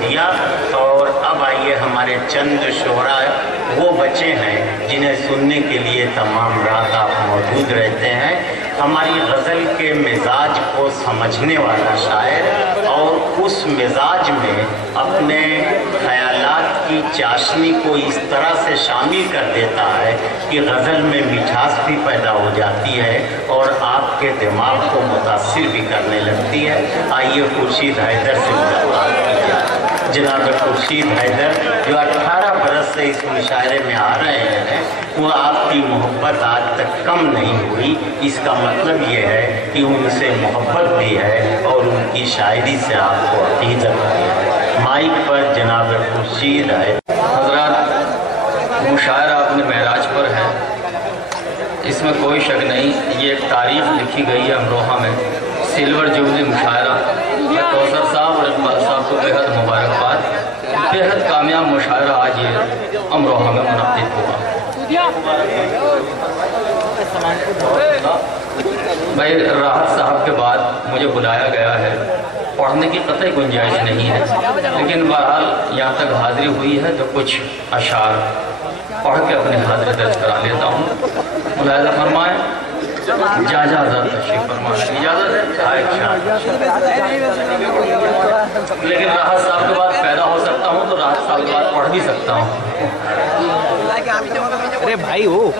اور اب آئیے ہمارے چند شعرا وہ بچے ہیں جنہیں سننے کے لیے تمام رات آپ موجود رہتے ہیں. ہماری غزل کے مزاج کو سمجھنے والا شاعر اور اس مزاج میں اپنے خیالات کی چاشنی کو اس طرح سے شامل کر دیتا ہے کہ غزل میں مٹھاس بھی پیدا ہو جاتی ہے اور آپ کے دماغ کو متاثر بھی کرنے لگتی ہے. آئیے خورشید حیدر سے ملاقات کیجیے. جناب خورشید حیدر جو 18 برس سے اس مشاعرے میں آ رہے ہیں، وہ آپ کی محبت آج تک کم نہیں ہوئی. اس کا مطلب یہ ہے کہ ان سے محبت بھی ہے اور ان کی شاعری سے آپ کو عقیدت بھی ہے. مائک پر جناب خورشید حیدر. حضرات، مشاعرہ اپنے معراج پر ہے، اس میں کوئی شک نہیں. یہ ایک تاریخ لکھی گئی ہے امروہہ میں، سلور جوبلی مشاعرہ. میں کوثر صاحب اور اقبال صاحب کو بے حد مبارکباد. بے حد کامیاب مشاعرہ آج یہ امروہہ میں منعقد ہوا. بھائی، راحت صاحب کے بعد مجھے بلایا گیا ہے. پڑھنے کی قطعی گنجائش نہیں ہے، لیکن بہرحال یہاں تک حاضری ہوئی ہے تو کچھ اشعار پڑھ کے اپنے حاضری درج کرا لیتا ہوں. ملاحظہ فرمائیں. جاجا حضرت تشریف فرمائیں. اجازت ہے؟ لیکن راحت صاحب کے بعد پیدا ہو سکتا ہوں تو راحت صاحب کے بعد پڑھ بھی سکتا ہوں. ارے بھائی ہو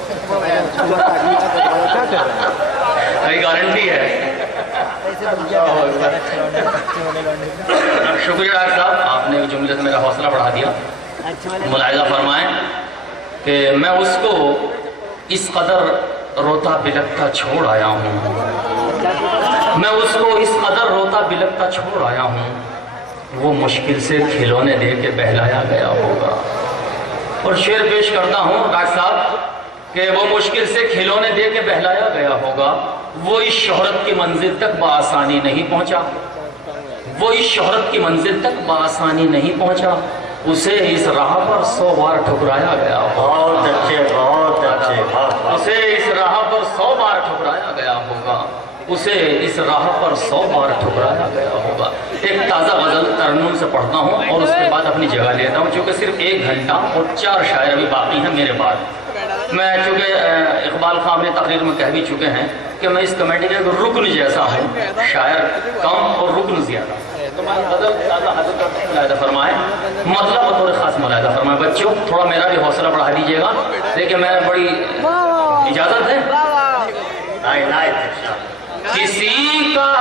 میری گارنٹی ہے. شکریہ ڈاکٹر صاحب، آپ نے جملے سے میرا حوصلہ بڑھا دیا. ملاحظہ فرمائیں کہ میں اس کو اس قدر روتا بلکتا چھوڑ آیا ہوں. میں اس کو اس قدر روتا بلکتا چھوڑ آیا ہوں، وہ مشکل سے کھلونے دے کے بہلایا گیا ہوگا. اور شعر پیش کرتا ہوں ڈاکٹر صاحب کہ وہ مشکل سے کھلونے دے کے بہلایا گیا ہوگا. وہ اس شہرت کی منزل تک بآسانی نہیں پہنچا. وہ اس شہرت کی منزل تک بآسانی نہیں پہنچا. اسے اس راہ پر 100 بار ٹھکرایا گیا ہوگا. بہت اچھے، بہت اچھے. اسے اس راہ پر 100 بار ٹھکرایا گیا ہوگا. اسے اس راہ پر 100 بار ٹھکرایا گیا ہوگا. ایک تازہ غزل ترنم سے پڑھتا ہوں اور اس کے بعد اپنی جگہ لیتا ہوں، چونکہ صرف 1 گھنٹہ اور 4 شاعر ابھی باقی ہیں میرے بعد. میں چونکہ اقبال خان نے تقریر میں کہہ بھی چکے ہیں کہ میں اس کمیٹی کا ایک رکن جیسا ہوں، شاعر کم اور رکن زیادہ. ملاحظہ فرمائے، مطلب بطور خاص ملاحظہ فرمائے. بچوں، تھوڑا میرا بھی حوصلہ بڑھا دیجیے گا. دیکھیں میں بڑی اجازت ہے. کسی کا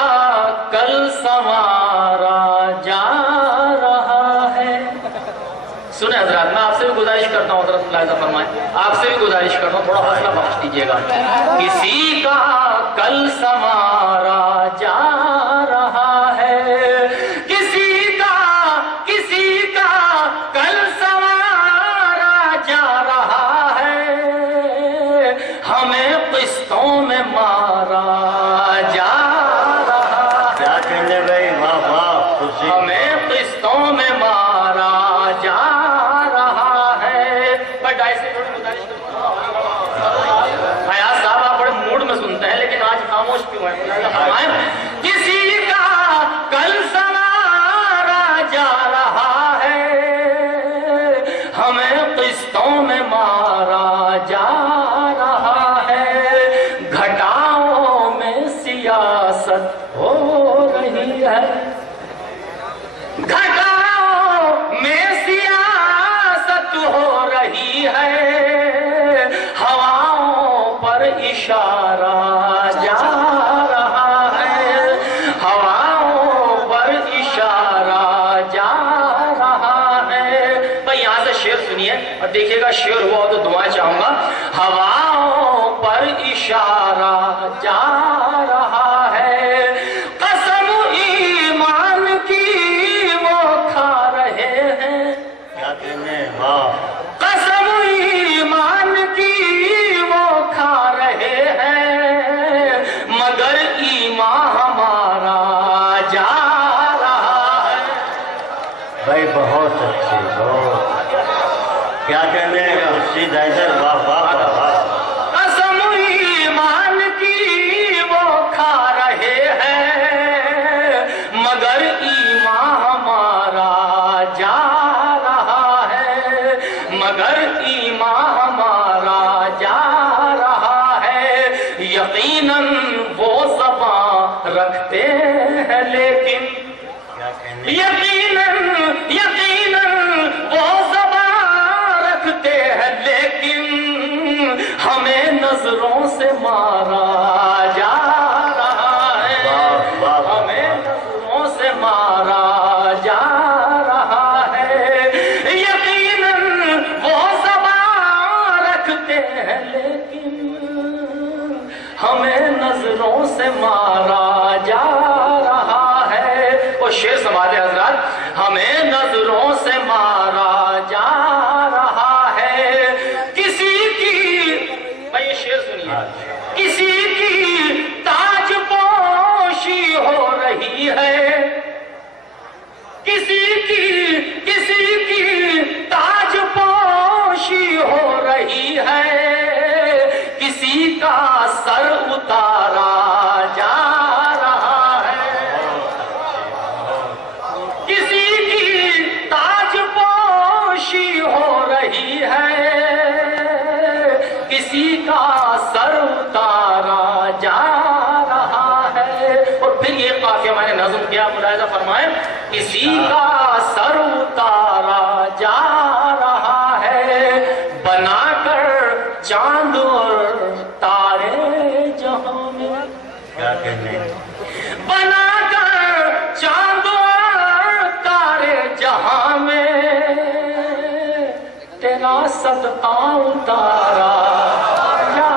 کل سنوارا جا رہا ہے. سنیں حضرات، میں آپ سے بھی گزارش کرتا ہوں، حضرت ملاحظہ فرمائیں، آپ سے بھی گزارش کرتا ہوں، تھوڑا حوصلہ بخش دیجیے گا. کسی کا کل سنوارا جا رہا ہے، کسی کا کل سنوارا جا رہا ہے. ہمیں قسطوں میں مارا جا رہا ہے. ہمیں قسطوں میں مارا جا رہا ہے. حیات صاحب آپ بڑے موڈ میں سنتے ہیں لیکن آج خاموش کیوں ہیں؟ کسی کا کل سنوارا جا رہا ہے، ہمیں قسطوں میں مارا جا رہا ہے. گھٹاؤں میں سیاست ہو رہی ہے، گھٹاؤں میں سیاست ہو رہی ہے. ہواؤں پر اشارہ جا رہا ہے، ہواؤں پر اشارہ جا رہا ہے. بھائی یہاں سے شعر سنیے اور دیکھیے گا شعر ہوا تو دعائیں چاہوں گا. ہواؤں پر اشارہ جا رہا ہے، قسم ایمان کی وہ کھا رہے ہیں. قسم ایمان کی وہ کھا رہے ہیں، مگر ایمان ہمارا جا رہا ہے. بھائی بہت اچھے، بہت. کیا کہنے ہیں خورشید حیدر؟ واہ واہ واہ. قسم ایمان کی وہ کھا رہے ہیں، مگر ایمان ہمارا ہیں لیکن یقیناً وہ زبان رکھتے ہیں لیکن ہمیں نظروں سے مارا جا رہا ہے، ہمیں نظروں سے مارا جا رہا ہے، یقیناً وہ زبان رکھتے ہیں لیکن ہمیں نظروں سے مارا جا رہا ہے۔ وہ شعر سنبھالے حضرات، ہمیں نظروں سے مارا جا رہا ہے، کسی کی، بھائی یہ شعر سنیے، کسی کی تاج پوشی ہو رہی ہے، کسی کی تاج پوشی ہو رہی ہے، کسی کا سر اتارا جا رہا ہے، کسی کی تاج پوشی ہو رہی ہے، کسی کا سر اتارا جا رہا ہے۔ اور پھر یہ قافیہ میں نے نظم کیا، ملاحظہ فرمائیں، کسی کا سر اتارا جا رہا ہے، بنا کر چاند اور تارے جہاں میں، کیا کہنے، بنا کر چاند اور تارے جہاں میں تیرا صدقہ اتارا جا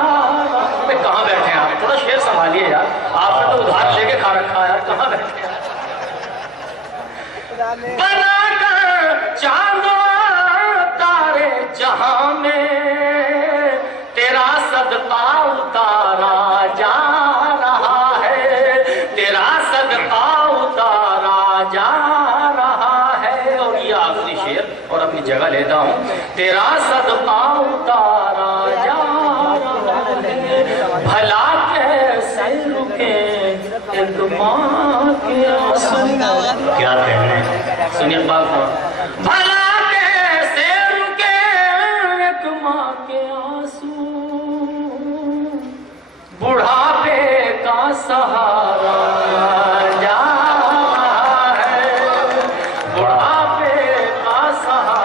رہا ہے۔ کہاں بیٹھے ہیں آپ؟ تھوڑا شعر سنبھالیے یار، آپ نے تو ادھار لے کے کھا رکھا ہے یار، کہاں بیٹھے ہیں؟ بنا کر چاند اور تارے جہاں میں تیرا صدقہ اتارا جا رہا ہے، تیرا صدقہ اتارا جا رہا ہے۔ اور یہ آخری شعر اور اپنی جگہ لیتا ہوں، تیرا صدقہ اتارا جا رہا ہے، بھلا کیسے رکے ایک ماں کے آنسو، کیا کہنے، سنیے اقبال کو، بھلا کیسے رکے ایک ماں کے آنسو، بڑھاپے کا سہارا جا رہا ہے، بڑھاپے کا سہارا۔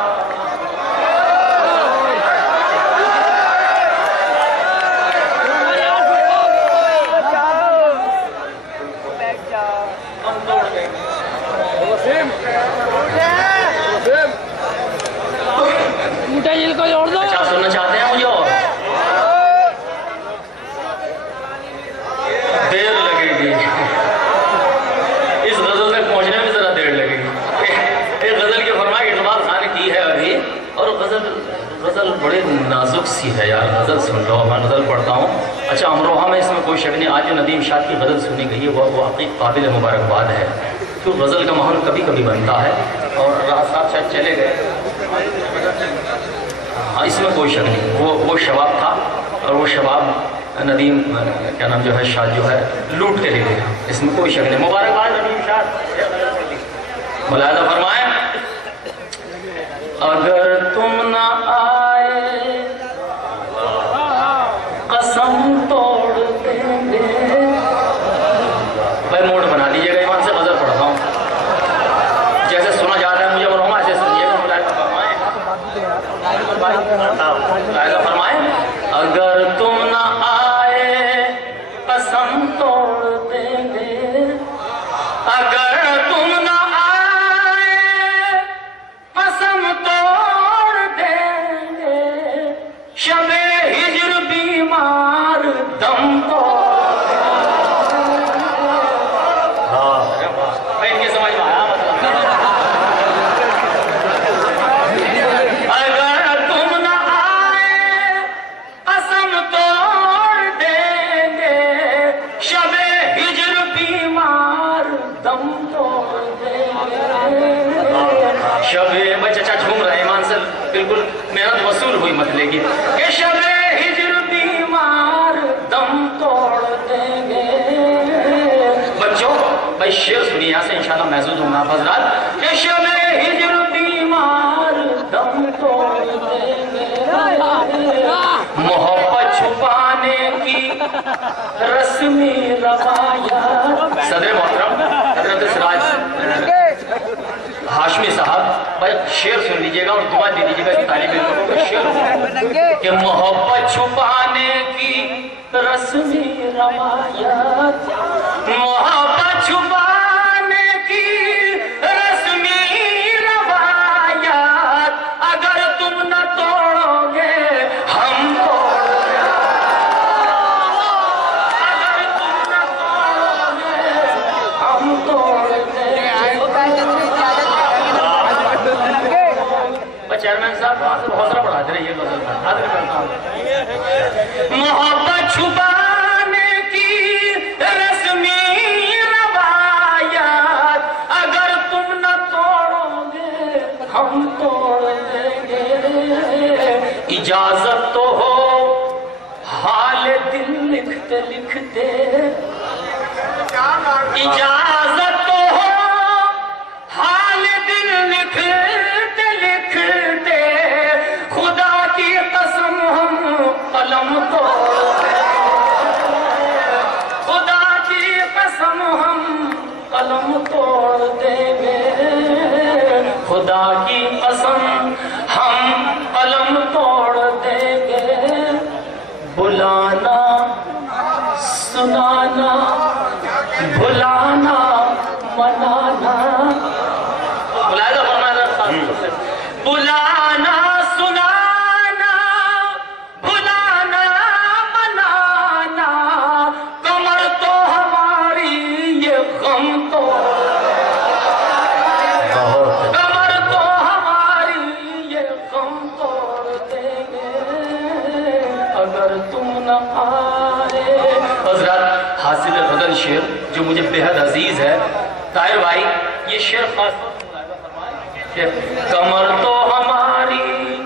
اچھا سننا چاہتے ہیں مجھے؟ اور دیر لگے گی اس غزل تک پہنچنے میں، ذرا دیر لگے گی۔ ایک غزل کی فرمائش اقبال خان نے کی ہے ابھی، اور غزل بڑی نازک سی ہے یار، غزل سن لو، میں غزل پڑھتا ہوں۔ اچھا امروہہ میں اس میں کوئی شک نہیں، آج جو ندیم شاہ کی غزل سنی گئی ہے وہ واقعی قابل مبارکباد ہے، کیوں غزل کا ماحول کبھی کبھی بنتا ہے۔ اور راہ صاحب شاید چلے گئے، ہاں اس میں کوئی شک نہیں، وہ شباب تھا، اور وہ شباب ندیم کیا نام جو ہے شاہ جو ہے لوٹ کے لے گئے، اس میں کوئی شک نہیں۔ مبارکباد ندیم شاہ، ملاحظہ فرمائیں، اگر تم نہ آئے قسم توڑ دیں گے، بھائی موڈ بنا لیجیے گا، ایمان سے غزل پڑھتا ہوں، جیسے سنا جاتا ہے مجھے مرحوم ایسے سنیے گا، ملاحظہ فرمائیں، اگر تم نہ آئے قسم توڑ دیں گے، اگر تم نہ آئے قسم توڑ دیں گے، شب ہجر بیمار دم توڑ دیں گے۔ سمجھ میں آیا مطلب؟ اگر تم نہ آئے قسم توڑ دیں گے، شب ہجر بیمار دم توڑ دیں گے، شب بچہ جھوم رہے ایمان سے، بالکل محنت وصول ہوئی مطلے کی، کہ شب ہجر بیمار دم توڑ دیں گے۔ بچوں بھائی شعر سنیے، یہاں سے انشاءاللہ محسوس ہوں گا حضرات، کہ شب ہجر بیمار دم توڑ دیں گے، محبت چھپانے کی رسمی روایت، صدر محترم دیجیے گا اور دعا دے دیجیے گا کہ طالب علموں کو شعر کہ محبت چھپانے کی رسمی روایت، محبت چھپانے کی رسمی روایت، اگر تم نہ توڑو گے ہم توڑ گے، اگر تم نہ توڑو گے ہم توڑ گے۔ چیئرمین صاحب حوصلہ بڑھاتے رہیے غزل میں، حاضر کرتا ہوں۔ محبت چھپانے کی رسمی روایت، اگر تم نہ توڑو گے ہم توڑ دیں گے، اجازت تو ہو حال دل لکھتے لکھتے، اجازت تو ہو حال دل لکھتے لکھتے، خدا کی قسم ہم قلم توڑ دیں گے، خدا کی قسم ہم قلم توڑ دیں گے، خدا کی قسم ہم قلم توڑ دیں گے، بلانا سنانا بھلانا منانا، بلانا بلانا سنانا بھلانا منانا، کمر تو ہماری یہ غم تو، کمر تو ہماری یہ غم توڑ دیں گے، اگر تم نہ آئے۔ حضرات حاصل غزل شعر جو مجھے بہت عزیز ہے، طاہر بھائی یہ شعر خاص کمر تو ہماری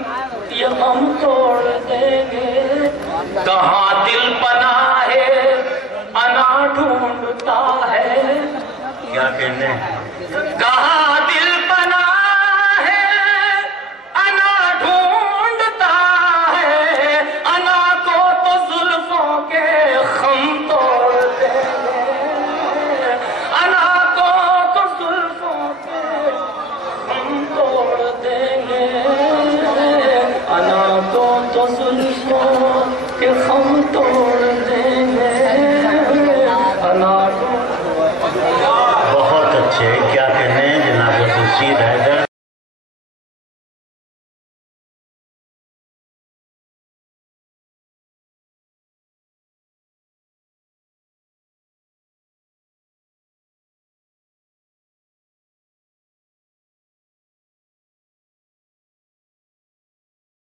یہ غم توڑ دیں گے، کہاں دل پناہ ہے انا ڈھونڈتا ہے، کیا کہنے کہاں دل